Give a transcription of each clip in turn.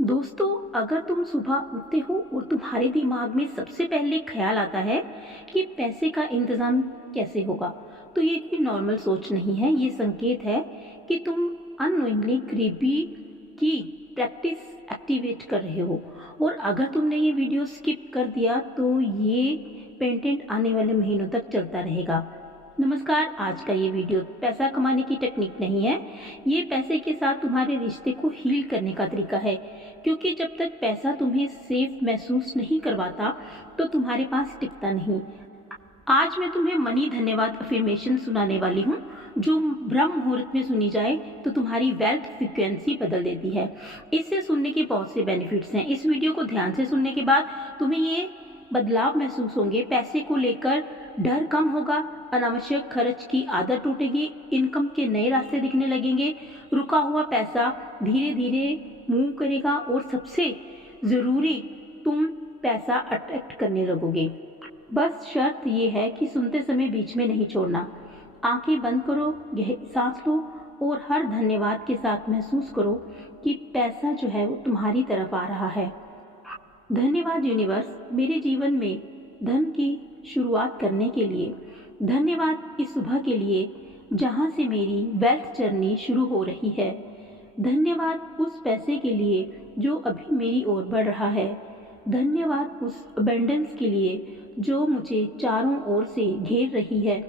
दोस्तों, अगर तुम सुबह उठते हो और तुम्हारे दिमाग में सबसे पहले ख्याल आता है कि पैसे का इंतज़ाम कैसे होगा, तो ये कोई नॉर्मल सोच नहीं है। ये संकेत है कि तुम अननोइंगली गरीबी की प्रैक्टिस एक्टिवेट कर रहे हो। और अगर तुमने ये वीडियो स्किप कर दिया तो ये पेटेंट आने वाले महीनों तक चलता रहेगा। नमस्कार। आज का ये वीडियो पैसा कमाने की टेक्निक नहीं है, ये पैसे के साथ तुम्हारे रिश्ते को हील करने का तरीका है। क्योंकि जब तक पैसा तुम्हें सेफ महसूस नहीं करवाता तो तुम्हारे पास टिकता नहीं। आज मैं तुम्हें मनी धन्यवाद अफर्मेशन सुनाने वाली हूँ, जो ब्रह्म मुहूर्त में सुनी जाए तो तुम्हारी वेल्थ फ्रीक्वेंसी बदल देती है। इससे सुनने के बहुत से बेनिफिट्स हैं। इस वीडियो को ध्यान से सुनने के बाद तुम्हें ये बदलाव महसूस होंगे। पैसे को लेकर डर कम होगा, अनावश्यक खर्च की आदत टूटेगी, इनकम के नए रास्ते दिखने लगेंगे, रुका हुआ पैसा धीरे धीरे मूव करेगा और सबसे ज़रूरी, तुम पैसा अट्रैक्ट करने लगोगे। बस शर्त ये है कि सुनते समय बीच में नहीं छोड़ना। आंखें बंद करो, गहरी सांस लो और हर धन्यवाद के साथ महसूस करो कि पैसा जो है वो तुम्हारी तरफ आ रहा है। धन्यवाद यूनिवर्स, मेरे जीवन में धन की शुरुआत करने के लिए। धन्यवाद इस सुबह के लिए जहाँ से मेरी वेल्थ जर्नी शुरू हो रही है। धन्यवाद उस पैसे के लिए जो अभी मेरी ओर बढ़ रहा है। धन्यवाद उस अबेंडेंस के लिए जो मुझे चारों ओर से घेर रही है।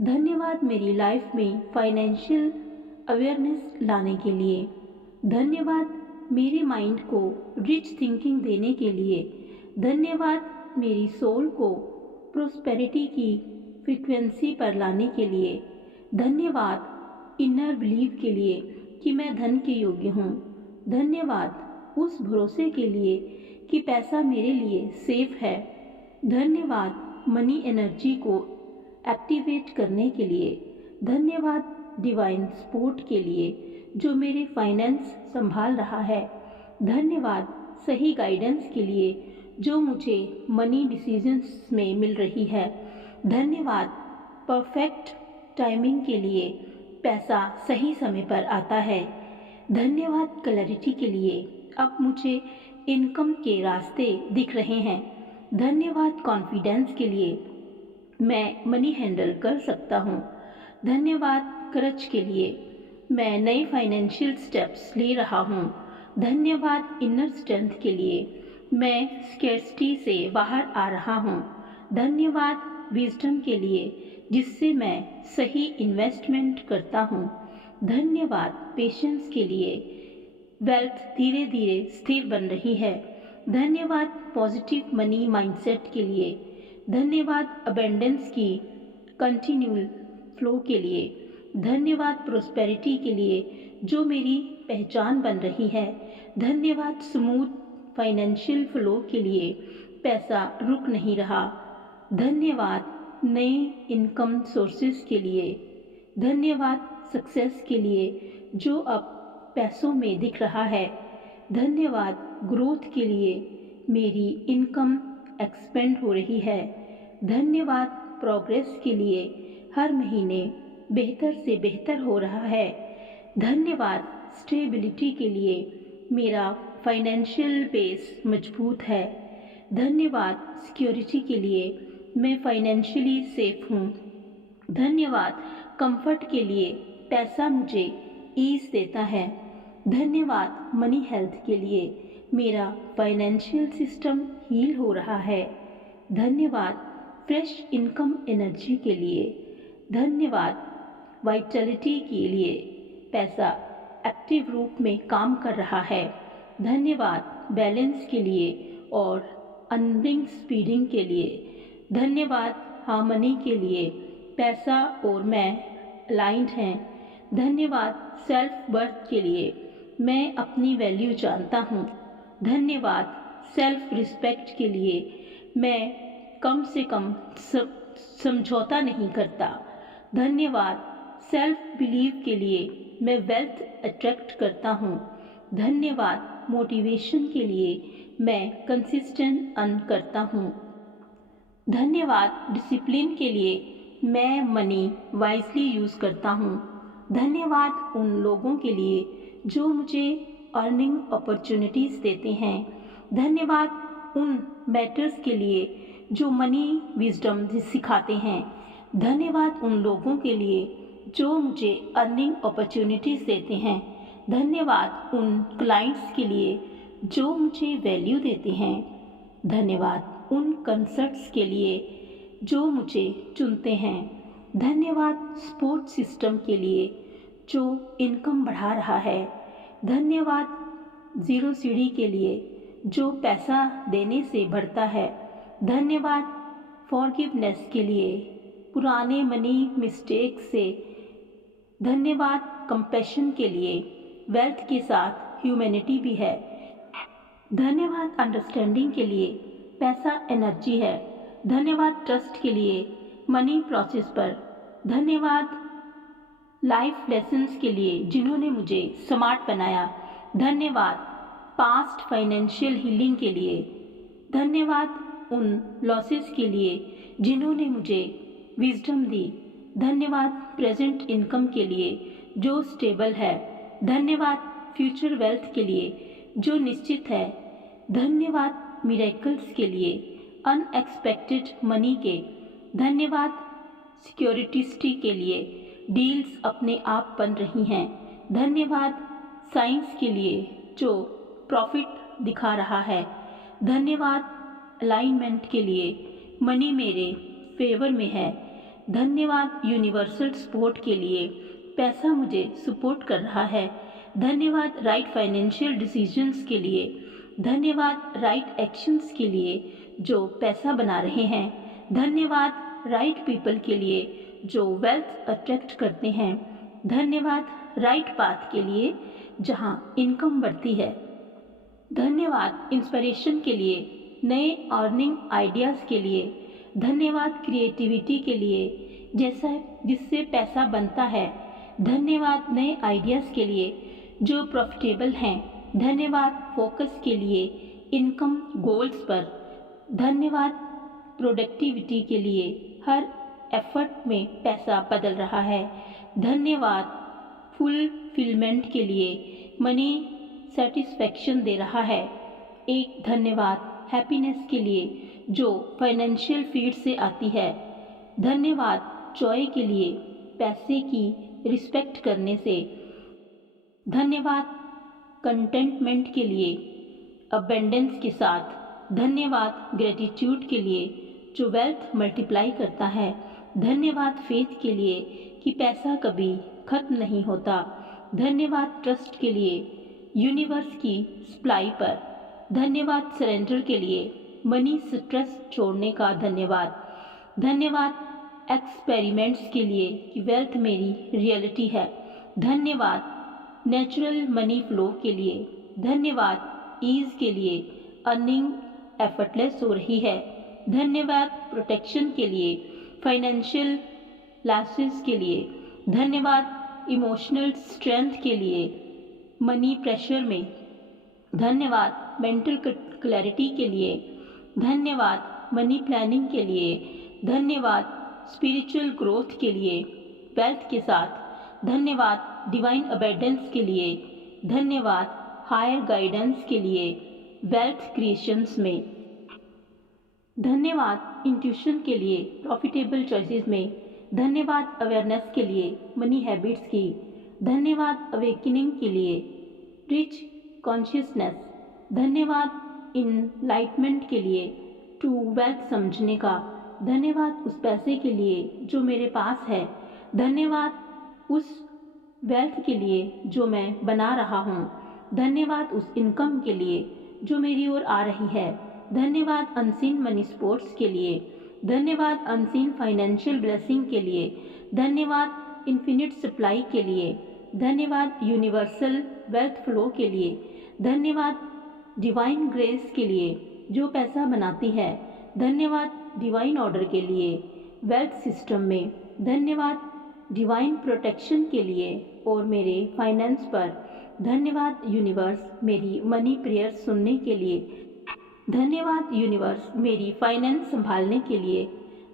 धन्यवाद मेरी लाइफ में फाइनेंशियल अवेयरनेस लाने के लिए। धन्यवाद मेरे माइंड को रिच थिंकिंग देने के लिए। धन्यवाद मेरी सोल को प्रोस्पेरिटी की फ्रीक्वेंसी पर लाने के लिए। धन्यवाद इनर बिलीव के लिए कि मैं धन के योग्य हूँ। धन्यवाद उस भरोसे के लिए कि पैसा मेरे लिए सेफ है। धन्यवाद मनी एनर्जी को एक्टिवेट करने के लिए। धन्यवाद डिवाइन सपोर्ट के लिए जो मेरे फाइनेंस संभाल रहा है। धन्यवाद सही गाइडेंस के लिए जो मुझे मनी डिसीजंस में मिल रही है। धन्यवाद परफेक्ट टाइमिंग के लिए, पैसा सही समय पर आता है। धन्यवाद क्लैरिटी के लिए, अब मुझे इनकम के रास्ते दिख रहे हैं। धन्यवाद कॉन्फिडेंस के लिए, मैं मनी हैंडल कर सकता हूँ। धन्यवाद करेज के लिए, मैं नए फाइनेंशियल स्टेप्स ले रहा हूँ। धन्यवाद इनर स्ट्रेंथ के लिए, मैं स्कैर्सिटी से बाहर आ रहा हूँ। धन्यवाद विजडम के लिए जिससे मैं सही इन्वेस्टमेंट करता हूँ। धन्यवाद पेशेंस के लिए, वेल्थ धीरे धीरे स्थिर बन रही है। धन्यवाद पॉजिटिव मनी माइंडसेट के लिए। धन्यवाद अबेंडेंस की कंटिन्यूअल फ्लो के लिए। धन्यवाद प्रोस्पेरिटी के लिए जो मेरी पहचान बन रही है। धन्यवाद स्मूथ फाइनेंशियल फ्लो के लिए, पैसा रुक नहीं रहा। धन्यवाद नए इनकम सोर्सेस के लिए। धन्यवाद सक्सेस के लिए जो अब पैसों में दिख रहा है। धन्यवाद ग्रोथ के लिए, मेरी इनकम एक्सपेंड हो रही है। धन्यवाद प्रोग्रेस के लिए, हर महीने बेहतर से बेहतर हो रहा है। धन्यवाद स्टेबिलिटी के लिए, मेरा फाइनेंशियल बेस मजबूत है। धन्यवाद सिक्योरिटी के लिए, मैं फाइनेंशियली सेफ हूँ। धन्यवाद कंफर्ट के लिए, पैसा मुझे ईज देता है। धन्यवाद मनी हेल्थ के लिए, मेरा फाइनेंशियल सिस्टम हील हो रहा है। धन्यवाद फ्रेश इनकम एनर्जी के लिए। धन्यवाद वाइटलिटी के लिए, पैसा एक्टिव रूप में काम कर रहा है। धन्यवाद बैलेंस के लिए और अर्निंग स्पीडिंग के लिए। धन्यवाद हार्मनी के लिए, पैसा और मैं अलाइंड हैं। धन्यवाद सेल्फ वर्थ के लिए, मैं अपनी वैल्यू जानता हूँ। धन्यवाद सेल्फ रिस्पेक्ट के लिए, मैं कम से कम समझौता नहीं करता। धन्यवाद सेल्फ बिलीव के लिए, मैं वेल्थ अट्रैक्ट करता हूँ। धन्यवाद मोटिवेशन के लिए, मैं कंसिस्टेंट अर्न करता हूँ। धन्यवाद डिसिप्लिन के लिए, मैं मनी वाइजली यूज़ करता हूँ। धन्यवाद उन लोगों के लिए जो मुझे अर्निंग अपॉर्चुनिटीज़ देते हैं। धन्यवाद उन मैटर्स के लिए जो मनी विजडम सिखाते हैं। धन्यवाद उन लोगों के लिए जो मुझे अर्निंग अपॉर्चुनिटीज़ देते हैं। धन्यवाद उन क्लाइंट्स के लिए जो मुझे वैल्यू देते हैं। धन्यवाद उन कंसर्ट्स के लिए जो मुझे चुनते हैं। धन्यवाद सपोर्ट सिस्टम के लिए जो इनकम बढ़ा रहा है। धन्यवाद ज़ीरो सीढ़ी के लिए जो पैसा देने से बढ़ता है। धन्यवाद फॉरगिवनेस के लिए पुराने मनी मिस्टेक से। धन्यवाद कंपैशन के लिए वेल्थ के साथ ह्यूमैनिटी भी है। धन्यवाद अंडरस्टैंडिंग के लिए पैसा एनर्जी है। धन्यवाद ट्रस्ट के लिए मनी प्रोसेस पर। धन्यवाद लाइफ लेसन्स के लिए जिन्होंने मुझे स्मार्ट बनाया। धन्यवाद पास्ट फाइनेंशियल हीलिंग के लिए। धन्यवाद उन लॉसेस के लिए जिन्होंने मुझे विजडम दी। धन्यवाद प्रेजेंट इनकम के लिए जो स्टेबल है। धन्यवाद फ्यूचर वेल्थ के लिए जो निश्चित है। धन्यवाद मिरेकल्स के लिए अनएक्सपेक्टेड मनी के। धन्यवाद सिक्योरिटिस्टी के लिए डील्स अपने आप बन रही हैं। धन्यवाद साइंस के लिए जो प्रॉफिट दिखा रहा है। धन्यवाद अलाइनमेंट के लिए मनी मेरे फेवर में है। धन्यवाद यूनिवर्सल सपोर्ट के लिए पैसा मुझे सपोर्ट कर रहा है। धन्यवाद राइट फाइनेंशियल डिसीजंस के लिए। धन्यवाद राइट एक्शंस के लिए जो पैसा बना रहे हैं। धन्यवाद राइट पीपल के लिए जो वेल्थ अट्रैक्ट करते हैं। धन्यवाद राइट पाथ के लिए जहां इनकम बढ़ती है। धन्यवाद इंस्पिरेशन के लिए, नए अर्निंग आइडियाज़ के लिए। धन्यवाद क्रिएटिविटी के लिए जिससे पैसा बनता है। धन्यवाद नए आइडियाज़ के लिए जो प्रॉफिटेबल हैं। धन्यवाद फोकस के लिए इनकम गोल्स पर। धन्यवाद प्रोडक्टिविटी के लिए हर एफर्ट में पैसा बदल रहा है। धन्यवाद फुलफिलमेंट के लिए मनी सेटिस्फैक्शन दे रहा है। एक धन्यवाद हैप्पीनेस के लिए जो फाइनेंशियल फीड से आती है। धन्यवाद जॉय के लिए पैसे की रिस्पेक्ट करने से। धन्यवाद कंटेंटमेंट के लिए अबेंडेंस के साथ। धन्यवाद ग्रेटिट्यूड के लिए जो वेल्थ मल्टीप्लाई करता है। धन्यवाद फेथ के लिए कि पैसा कभी खत्म नहीं होता। धन्यवाद ट्रस्ट के लिए यूनिवर्स की सप्लाई पर। धन्यवाद सरेंडर के लिए मनी स्ट्रेस छोड़ने का। धन्यवाद धन्यवाद एक्सपेरिमेंट्स के लिए कि वेल्थ मेरी रियलिटी है। धन्यवाद नेचुरल मनी फ्लो के लिए। धन्यवाद ईज के लिए अर्निंग एफर्टलेस हो रही है। धन्यवाद प्रोटेक्शन के लिए, फाइनेंशियल लॉसेस के लिए। धन्यवाद इमोशनल स्ट्रेंथ के लिए मनी प्रेशर में। धन्यवाद मेंटल क्लैरिटी के लिए। धन्यवाद मनी प्लानिंग के लिए। धन्यवाद स्पिरिचुअल ग्रोथ के लिए वेल्थ के साथ। धन्यवाद डिवाइन अबेंडेंस के लिए। धन्यवाद हायर गाइडेंस के लिए वेल्थ क्रिएशंस में। धन्यवाद इंट्यूशन के लिए प्रॉफिटेबल चॉइसेस में। धन्यवाद अवेयरनेस के लिए मनी हैबिट्स की। धन्यवाद अवेकनिंग के लिए रिच कॉन्शियसनेस। धन्यवाद इनलाइटमेंट के लिए टू वेल्थ समझने का। धन्यवाद उस पैसे के लिए जो मेरे पास है। धन्यवाद उस वेल्थ के लिए जो मैं बना रहा हूँ। धन्यवाद उस इनकम के लिए जो मेरी ओर आ रही है। धन्यवाद अनसीन मनी स्पोर्ट्स के लिए। धन्यवाद अनसीन फाइनेंशियल ब्लेसिंग के लिए। धन्यवाद इन्फिनिट सप्लाई के लिए। धन्यवाद यूनिवर्सल वेल्थ फ्लो के लिए। धन्यवाद डिवाइन ग्रेस के लिए जो पैसा बनाती है। धन्यवाद डिवाइन ऑर्डर के लिए वेल्थ सिस्टम में। धन्यवाद डिवाइन प्रोटेक्शन के लिए और मेरे फाइनेंस पर। धन्यवाद यूनिवर्स मेरी मनी प्रेयर सुनने के लिए। धन्यवाद यूनिवर्स मेरी फाइनेंस संभालने के लिए।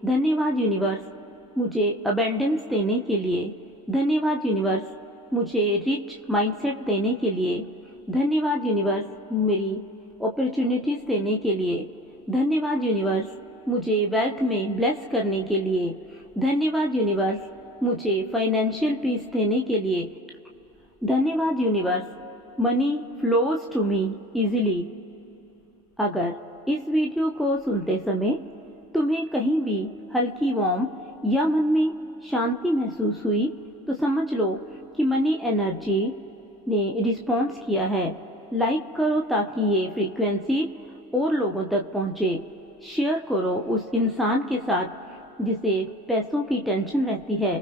धन्यवाद यूनिवर्स मुझे अबेंडेंस देने के लिए। धन्यवाद यूनिवर्स मुझे रिच माइंडसेट देने के लिए। धन्यवाद यूनिवर्स मेरी अपॉर्चुनिटीज़ देने के लिए। धन्यवाद यूनिवर्स मुझे वेल्थ में ब्लेस करने के लिए। धन्यवाद यूनिवर्स मुझे फाइनेंशियल पीस देने के लिए। धन्यवाद universe money flows to me easily. अगर इस वीडियो को सुनते समय तुम्हें कहीं भी हल्की वार्म या मन में शांति महसूस हुई तो समझ लो कि मनी एनर्जी ने रिस्पॉन्स किया है। लाइक करो ताकि ये फ्रीक्वेंसी और लोगों तक पहुँचे। शेयर करो उस इंसान के साथ जिसे पैसों की टेंशन रहती है।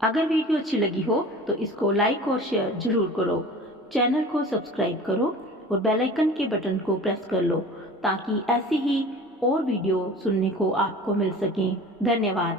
अगर वीडियो अच्छी लगी हो तो इसको लाइक और शेयर जरूर करो। चैनल को सब्सक्राइब करो और बेल आइकन के बटन को प्रेस कर लो ताकि ऐसी ही और वीडियो सुनने को आपको मिल सकें। धन्यवाद।